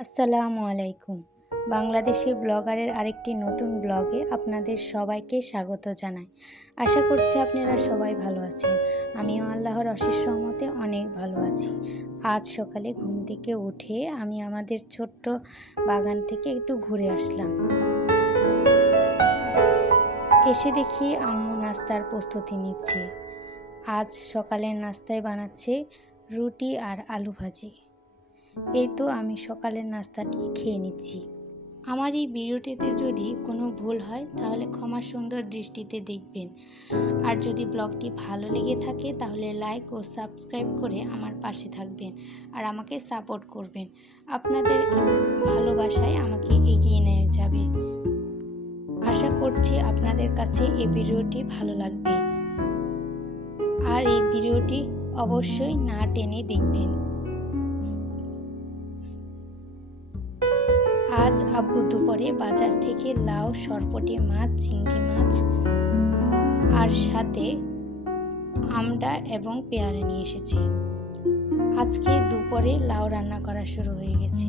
আসসালামু আলাইকুম। বাংলাদেশি ব্লগারের আরেকটি নতুন ব্লগে আপনাদের সবাইকে স্বাগত জানাই। আশা করছি আপনারা সবাই ভালো আছেন। আমিও আল্লাহর অশেষ রহমতে অনেক ভালো আছি। আজ সকালে ঘুম থেকে উঠে আমি আমাদের ছোট্ট বাগান থেকে একটু ঘুরে আসলাম। এসে দেখি আম্মু নাস্তার প্রস্তুতি নিচ্ছে। আজ সকালের নাস্তায় বানাচ্ছে রুটি আর আলু ভাজি। এই তো আমি সকালের নাস্তাটি খেয়ে নিচ্ছি। আমার এই ভিডিওটিতে যদি কোনো ভুল হয় তাহলে ক্ষমা সুন্দর দৃষ্টিতে দেখবেন। আর যদি ব্লগটি ভালো লেগে থাকে তাহলে লাইক ও সাবস্ক্রাইব করে আমার পাশে থাকবেন আর আমাকে সাপোর্ট করবেন। আপনাদের ভালোবাসায় আমাকে এগিয়ে নিয়ে যাবে। আশা করছি আপনাদের কাছে এই ভিডিওটি ভালো লাগবে। আর এই ভিডিওটি অবশ্যই না টেনে দেখবেন। আজ আব্বু দুপুরে বাজার থেকে লাউ, সরপুঁটি মাছ, চিংড়ি মাছ আর সাথে আমড়া এবং পেয়ারা নিয়ে এসেছে। আজকে দুপুরে লাউ রান্না করা শুরু হয়ে গেছে।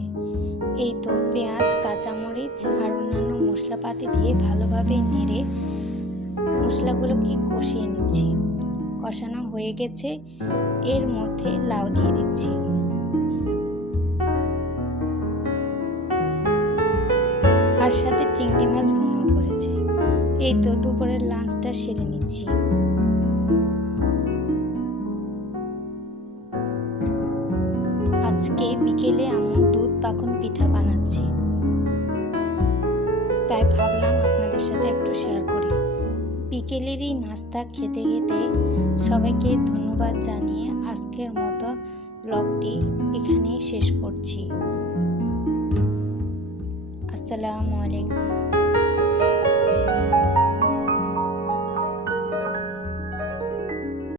এই তো পেঁয়াজ, কাঁচামরিচ আর অন্যান্য মশলাপাতি দিয়ে ভালোভাবে নেড়ে মশলাগুলোকে কষিয়ে নিচ্ছি। কষানো হয়ে গেছে, এর মধ্যে লাউ দিয়ে দিচ্ছি। আর সাথে চিংড়ি মাছ ভুনো করেছে। এই তো দুপুরের লাঞ্চটা সেরে নিচ্ছি। আজকে বিকেলে আম্মু দুধ পাকন পিঠা বানাচ্ছে, তাই ভাবলাম আপনাদের সাথে একটু শেয়ার করি। বিকেলেরই নাস্তা খেতে খেতে সবাইকে ধন্যবাদ জানিয়ে আজকের মতো ব্লগটি এখানেই শেষ করছি। আসসালামু আলাইকুম।